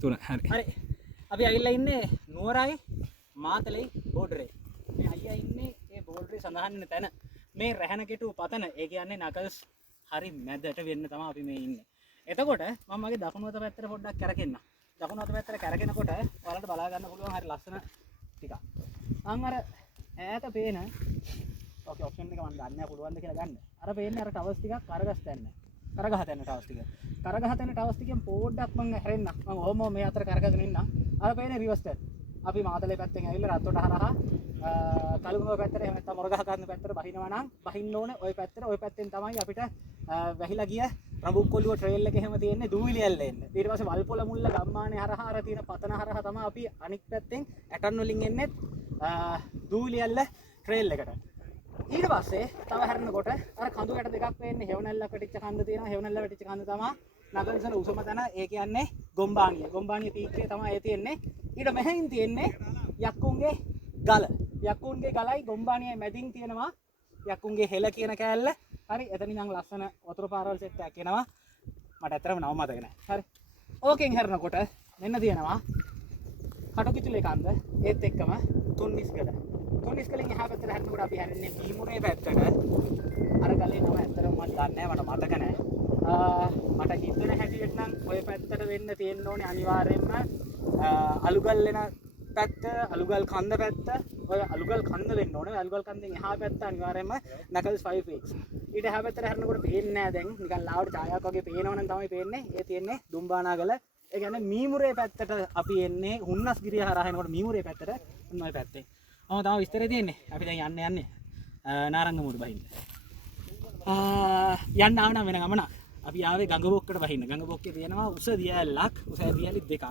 තුන හරි. හරි. අපි ඇවිල්ලා ඉන්නේ නුවරයි මාතලේ බෝඩරේ. මේ අයියා ඉන්නේ ඒ බෝඩරේ සඳහන් වෙන තැන. මේ රැහන කෙටු පතන ඒ කියන්නේ නකල්ස් හරි මැදට වෙන්න තමයි අපි මේ ඉන්නේ. එතකොට මම මගේ දකුණු අත පැත්තට පොඩ්ඩක් කරකෙන්න. දකුණු අත පැත්තට කරකිනකොට ඔයාලට බලා ගන්න පුළුවන් හරි ලස්සන ටිකක්. මම අර ඈත පේන ඕකේ ඔප්ෂන් එක මම දන්නේ නැහැ පුළුවන්ද කියලා ගන්න. අර පේන්නේ අර ටවර්ස් ටිකක් කරගස් තැන්න. කරගහ තැන්න ටවර්ස් ටික. කරගහ තැන්න ටවර්ස් ටිකෙන් පොඩ්ඩක් මම හැරෙන්න. මම ඕම මේ අතර කරකගෙන ඉන්න. අර පේන්නේ රිවර්ස් ටර්න්. අපි මාතලේ පැත්තෙන් ඇවිල්ලා රත්තොට හරහා කලුගම පැත්තට එහෙම නැත්නම් මොරගහ ගන්න පැත්තට බහිනවා නම් බහින්න ඕනේ ওই පැත්තට. ওই පැත්තෙන් තමයි අපිට වැහිලා ගිය රඹුක්කොල්ලුව ට්‍රේල් එක එහෙම තියෙන්නේ දූවිලි ඇල්ල එන්න. ඊට පස්සේ වල්පොල මුල්ල ගම්මානේ හරහා අර තියෙන පතන හරහා තමයි අපි අනික් පැත්තෙන් ඇටන් වලින් එන්නේ දූවිලි ඇල්ල ට්‍රේල් එකට. ඊට පස්සේ තව හැරෙනකොට අර කඳු යට දෙකක් වෙන්නේ හෙවණැල්ල වැටිච්ච කන්ද තියෙනවා. හෙවණැල්ල වැටිච්ච කන්ද තමයි නගරසල උසම තැන. ඒ කියන්නේ ගොම්බානිය. ගොම්බානිය පීක්කේ තමයි ඒ තියෙන්නේ. ඊට මෙහෙන් තියෙන්නේ යක්කුන්ගේ ගල. යක්කුන්ගේ ගලයි ගොම්බානියයි මැදින් තියෙනවා යක්කුන්ගේ හෙල කියන කෑල්ල. හරි එතන ඉඳන් ලස්සන වතුර පාරවල් සෙට් එකක් එනවා. මට ඇත්තටම නම මතක නැහැ. හරි. ඕකෙන් හැරෙනකොට මෙන්න තියෙනවා කටුකිතුලේ කන්ද. ඒත් එක්කම තුන්නිස්ගල. තුන්නිස්ගලෙන් එහා පැත්තට හැරෙනකොට අපි හැරෙන්නේ මීමුරේ පැත්තට. අර ගලේ නම ඇත්තටම මම දන්නේ නැහැ. මට මතක නැහැ. මට හිතෙන හැටියට නම් ওই පැත්තට වෙන්න තියෙන්න ඕනේ අනිවාර්යයෙන්ම අලුගල් වෙන පැත්ත, අලුගල් කන්ද පැත්ත. ඔය අලුගල් කන්ද වෙන්න ඕනේ. අලුගල් කන්දෙන් එහා පැත්ත අනිවාර්යයෙන්ම නකල්ස් 5 weeks. ඊට එහා පැත්තට හැරෙනකොට පේන්නේ නැහැ දැන්. නිකන් ලාවට ඡායාවක් වගේ පේනවනම් තමයි පේන්නේ. ඒ තියෙන්නේ දුම්බානාගල. ඒ කියන්නේ මීමුරේ පැත්තට අපි එන්නේ හුන්නස්ගිරිය හරහා එනකොට මීමුරේ පැත්තට ඔන්න ඔය පැත්තේ. තව විස්තරේ තියෙන්නේ. අපි දැන් යන්නේ නාරංගමුවට බහින්න. යන්න ආව නම් වෙන ගමනක්. අපි ආවේ ගඟබොක්කට බහින්න. ගඟබොක්කේ තියෙනවා උස දියැලක්. උස දියැලි දෙකක්.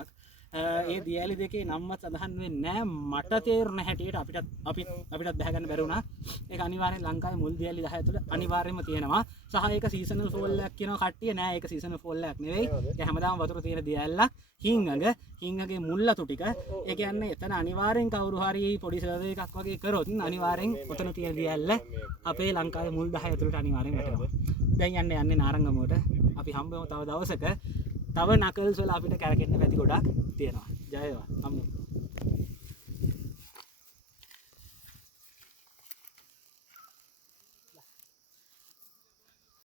ඒ දියැලි දෙකේ නම්වත් සඳහන් වෙන්නේ නැහැ. මට තේරුණ හැටියට අපිටත් බහ ගන්න බැරි වුණා. ඒක අනිවාර්යෙන් ලංකාවේ මුල් දියැලි 10 ඇතුළේ අනිවාර්යෙන්ම තියෙනවා. සහ ඒක සීසනල් ෆෝල් එකක් කියනවා කට්ටිය. නෑ ඒක සීසනල් ෆෝල් එකක් නෙවෙයි. ඒක හැමදාම වතුර තියෙන දියැලක්. හිංගගේ මුල්ලතු ටික. ඒ කියන්නේ එතන අනිවාර්යෙන් කවුරු හරි පොඩි සර්වේ එකක් වගේ කරොත් අනිවාර්යෙන් ඔතන තියෙන දියැල්ල අපේ ලංකාවේ මුල් 10 ඇතුළට අනිවාර්යෙන් වැටෙනවා. දැන් යන්නේ නාරංගමුවට. අපි හම්බෙමු තව දවසක. තව නකල්ස් වල අපිට කැරකෙන්න පැති ගොඩක් තියෙනවා. ජය වේවා. හම්බෙමු.